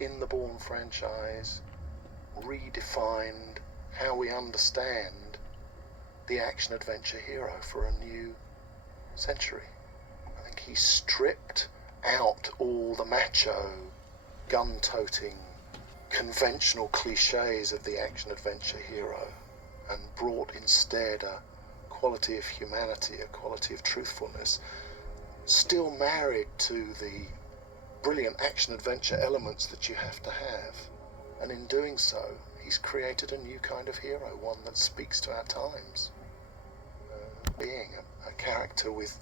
in the Bourne franchise, redefined how we understand the action-adventure hero for a new century. I think he stripped out all the macho, gun-toting, conventional cliches of the action-adventure hero and brought instead a quality of humanity, a quality of truthfulness, still married to the brilliant action-adventure elements that you have to have. And in doing so, he's created a new kind of hero, one that speaks to our times. Being a character with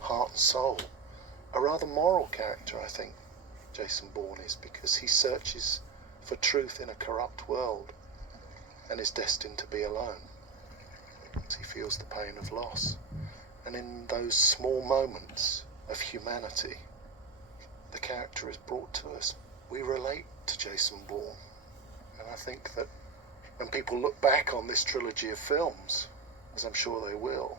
heart and soul. A rather moral character, I think, Jason Bourne is, because he searches for truth in a corrupt world and is destined to be alone. He feels the pain of loss. And in those small moments of humanity, the character is brought to us. We relate to Jason Bourne. And I think that when people look back on this trilogy of films, as I'm sure they will,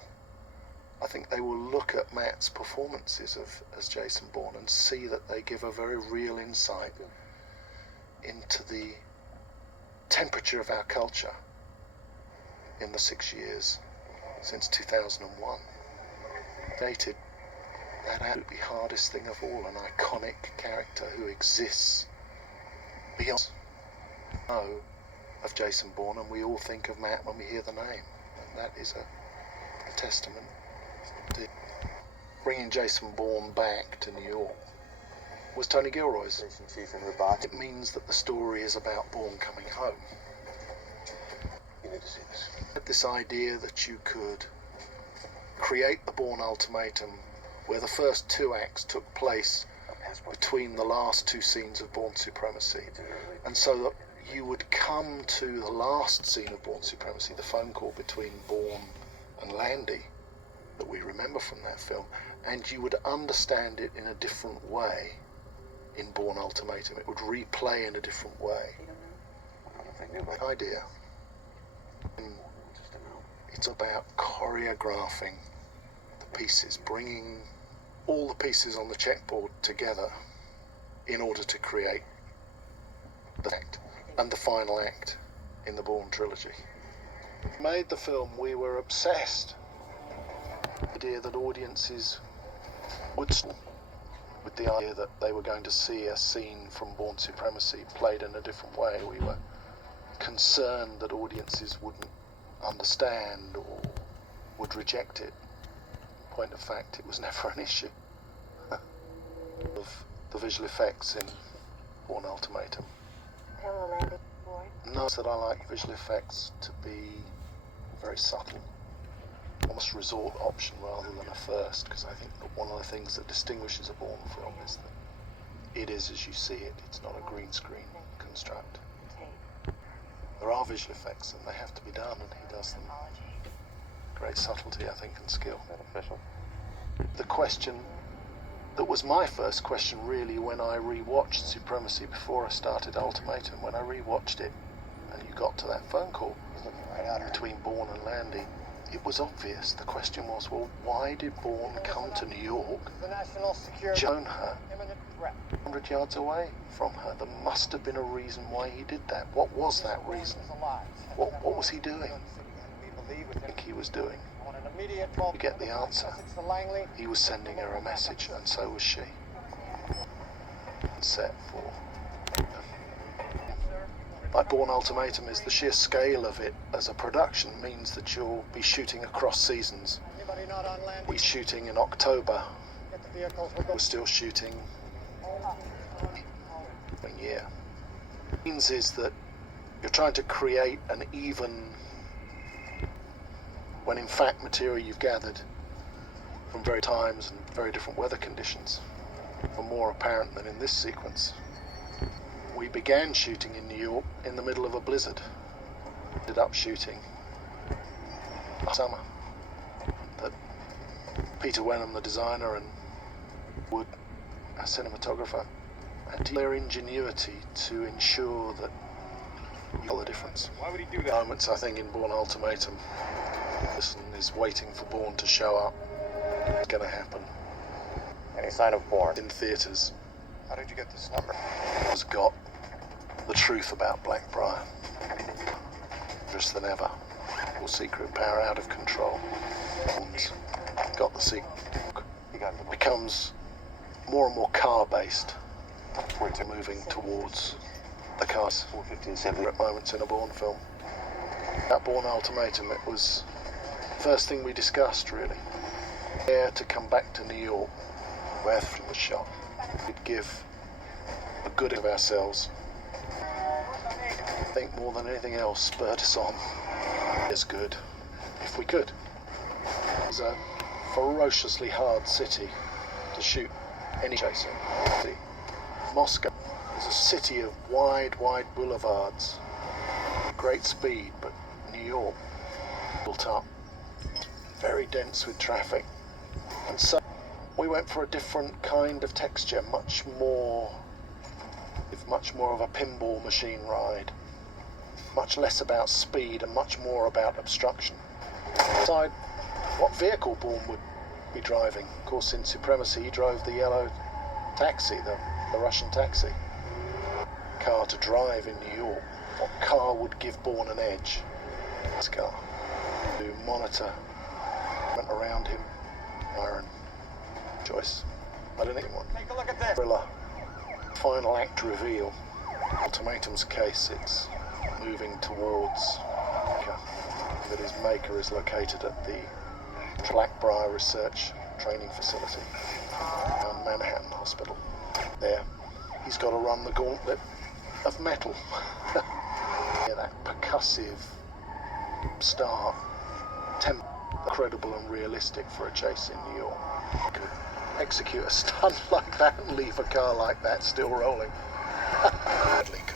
I think they will look at Matt's performances as Jason Bourne and see that they give a very real insight into the temperature of our culture in the 6 years since 2001. Dated that absolutely hardest thing of all, an iconic character who exists beyond of Jason Bourne, and we all think of Matt when we hear the name. And that is a testament to bringing Jason Bourne back to New York. Was Tony Gilroy's. It means that the story is about Bourne coming home. You need to see this. This idea that you could create the Bourne ultimatum where the first two acts took place between the last two scenes of Bourne Supremacy, and so that you would come to the last scene of Bourne Supremacy, the phone call between Bourne and Landy that we remember from that film, and you would understand it in a different way in Bourne Ultimatum. It would replay in a different way. Idea. It's about choreographing the pieces, bringing all the pieces on the checkboard together in order to create the act and the final act in the Bourne trilogy. We made the film, we were obsessed with the idea that audiences would with the idea that they were going to see a scene from Bourne Supremacy played in a different way. We were concerned that audiences wouldn't understand or would reject it. In point of fact, it was never an issue. Of the visual effects in Bourne Ultimatum. Notice that I like visual effects to be very subtle, almost resort option rather than a first, because I think that one of the things that distinguishes a Bourne film is that it is as you see it. It's not a green screen construct. There are visual effects and they have to be done, and he does them. Great subtlety, I think, and skill. The question that was my first question really when I rewatched Supremacy before I started Ultimatum, when I rewatched it and you got to that phone call between Bourne and Landy, it was obvious. The question was, well, why did Bourne come to New York, join her 100 yards away from her? There must have been a reason why he did that. What was that reason? What was he doing? I think he was doing. You get the answer. He was sending her a message, and so was she. Set for. Like Bourne Ultimatum is the sheer scale of it as a production means that you'll be shooting across seasons. We're shooting in October. We're still shooting a year. What it means is that you're trying to create an even, when in fact material you've gathered from very times and very different weather conditions are more apparent than in this sequence. We began shooting in New York in the middle of a blizzard. Ended up shooting last summer. That Peter Wenham, the designer, and Wood, a cinematographer, had their ingenuity to ensure that you got the difference. Why would he do that? Moments, I think, in Bourne Ultimatum, person is waiting for Bourne to show up. It's going to happen. Any sign of Bourne? In theatres How did you get this number? Has got the truth about Blackbriar. Worse than ever. Or secret power out of control. Got the secret. Becomes more and more car-based. We're moving towards the cars. At moments in a Bourne film. That Bourne ultimatum, it was the first thing we discussed, really. There to come back to New York, where from the shot, we'd give a good of ourselves. I think more than anything else spurred us on. As good, if we could. It was a ferociously hard city to shoot any chasing. Moscow is a city of wide boulevards. Great speed, but New York built up, very dense with traffic. And so we went for a different kind of texture, much more of a pinball machine ride. Much less about speed and much more about obstruction. Decide what vehicle Bourne would be driving. Of course, in Supremacy, he drove the yellow taxi, the Russian taxi. Car to drive in New York. What car would give Bourne an edge? This car. To monitor, went around him, iron choice. I don't think one. Take a look at this. Thriller. Final act reveal. Ultimatum's case, it's moving towards that his maker is located at the Blackbriar Research Training Facility around Manhattan Hospital. There, he's got to run the gauntlet of metal. Yeah, that percussive start, incredible and realistic for a chase in New York. Could execute a stunt like that and leave a car like that still rolling. Hardly could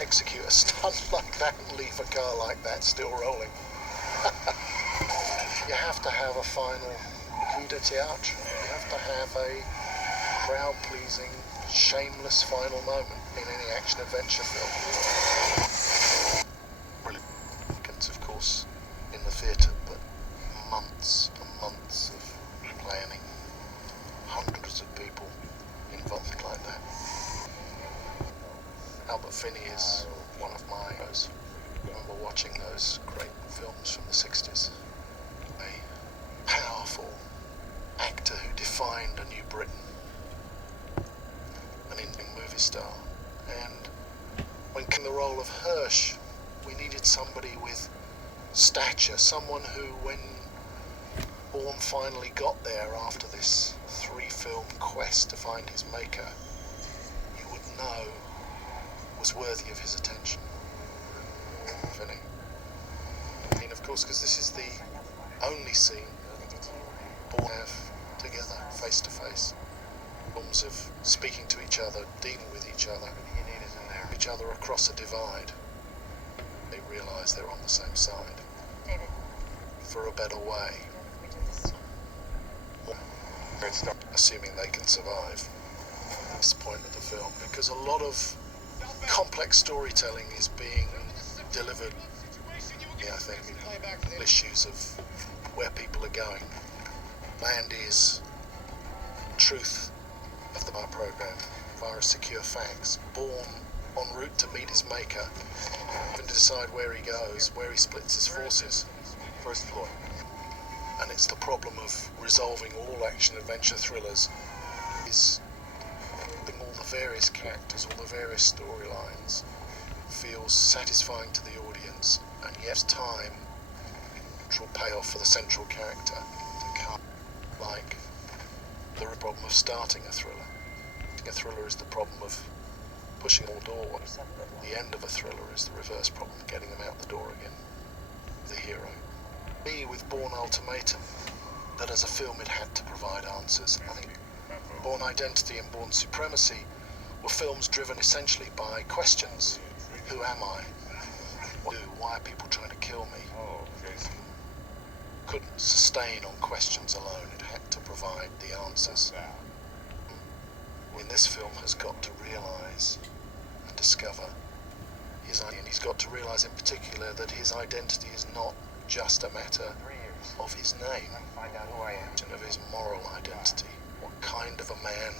execute a stunt like that and leave a car like that still rolling. You have to have a final coup de théâtre. You have to have a crowd-pleasing, shameless final moment in any action-adventure film. Brilliant, of course, in the theatre, but months and months of planning. Hundreds of people involved like that. Albert Finney is one of my heroes. I remember watching those great films from the 60s. A powerful actor who defined a new Britain. An Indian movie star. And when came the role of Hirsch, we needed somebody with stature, someone who, when Bourne finally got there after this 3-film quest to find his maker, you would know was worthy of his attention. Finney. I mean, of course, because this is the only scene Bourne have together, face to face. Films of speaking to each other, dealing with each other, each other across a divide. They realise they're on the same side. David. For a better way. Assuming they can survive at this point of the film, because a lot of complex storytelling is being delivered, I think, issues of where people are going. Land is truth of the bar program via secure facts. Bourne en route to meet his maker, and to decide where he goes, where he splits his forces. First floor. And it's the problem of resolving all action-adventure thrillers is all the various characters, all the various storylines feels satisfying to the audience, and yet time will pay off for the central character to come, like the problem of starting a thriller. A thriller is the problem of pushing all doors. The end of a thriller is the reverse problem, getting them out the door again. The hero. Me with Bourne Ultimatum, that as a film it had to provide answers. I think Bourne Identity and Bourne Supremacy were films driven essentially by questions. Who am I? Why are people trying to kill me? Couldn't sustain on questions alone. It had to provide the answers. In this film has got to realise and discover his identity. And he's got to realise in particular that his identity is not just a matter of his name, and of his moral identity. What kind of a man